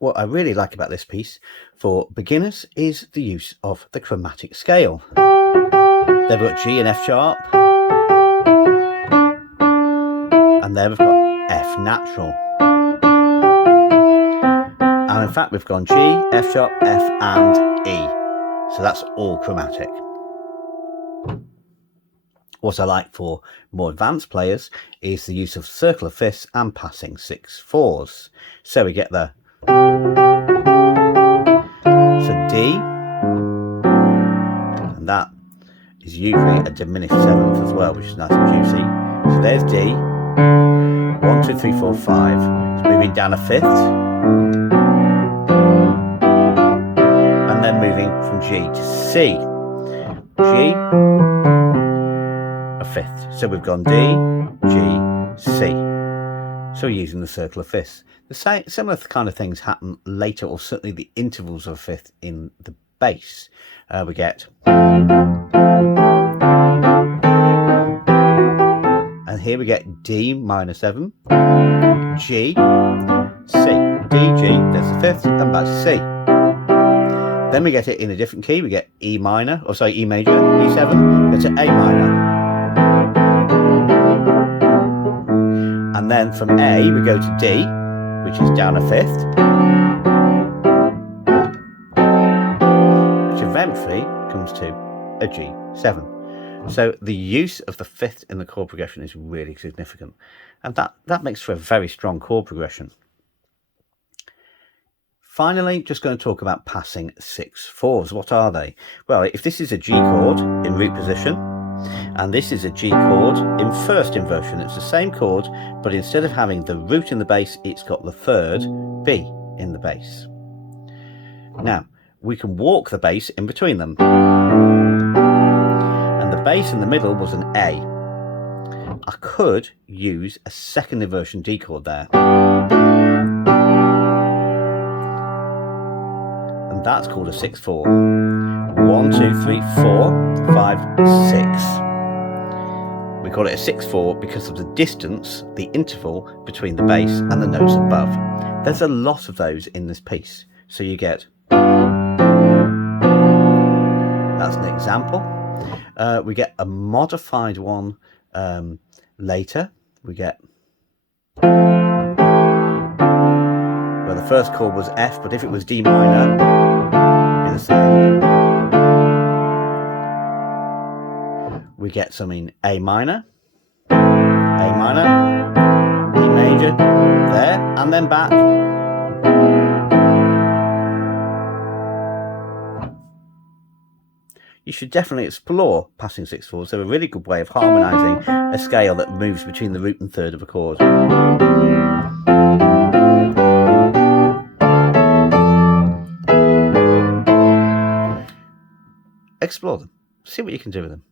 What I really like about this piece for beginners is the use of the chromatic scale. They've got G and F sharp, and there we've got F natural. And in fact, we've gone G, F sharp, F and E. So that's all chromatic. What I like for more advanced players is the use of circle of fifths and passing 6/4s. So we get the D, and that is usually a diminished seventh as well, which is nice and juicy. So there's D, 1, 2, 3, 4, 5. It's moving down a fifth, and then moving from G to C. G, a fifth. So we've gone D, G, C. So we're using the circle of fifths. The similar kind of things happen later, or certainly the intervals of a fifth in the bass. We get, and here we get D minor 7, G, C, D, G, there's the fifth, and back to C. Then we get it in a different key. We get E minor, or sorry, E major, E7, go to A minor. And then from A, we go to D, which is down a fifth, which eventually comes to a G7. So the use of the fifth in the chord progression is really significant. And that makes for a very strong chord progression. Finally, just going to talk about passing 6/4s. What are they? Well, if this is a G chord in root position, and this is a G chord in first inversion, it's the same chord, but instead of having the root in the bass, it's got the third B in the bass. Now, we can walk the bass in between them. And the bass in the middle was an A. I could use a second inversion D chord there. And that's called a 6/4. 1, 2, 3, 4, 5, 6. We call it a 6/4 because of the distance, the interval between the bass and the notes above. There's a lot of those in this piece. So you get, that's an example. We get a modified one later. We get, well, the first chord was F, but if it was D minor, it'd be the same. We get some in A minor, E major, there, and then back. You should definitely explore passing 6/4s. They're a really good way of harmonising a scale that moves between the root and third of a chord. Explore them. See what you can do with them.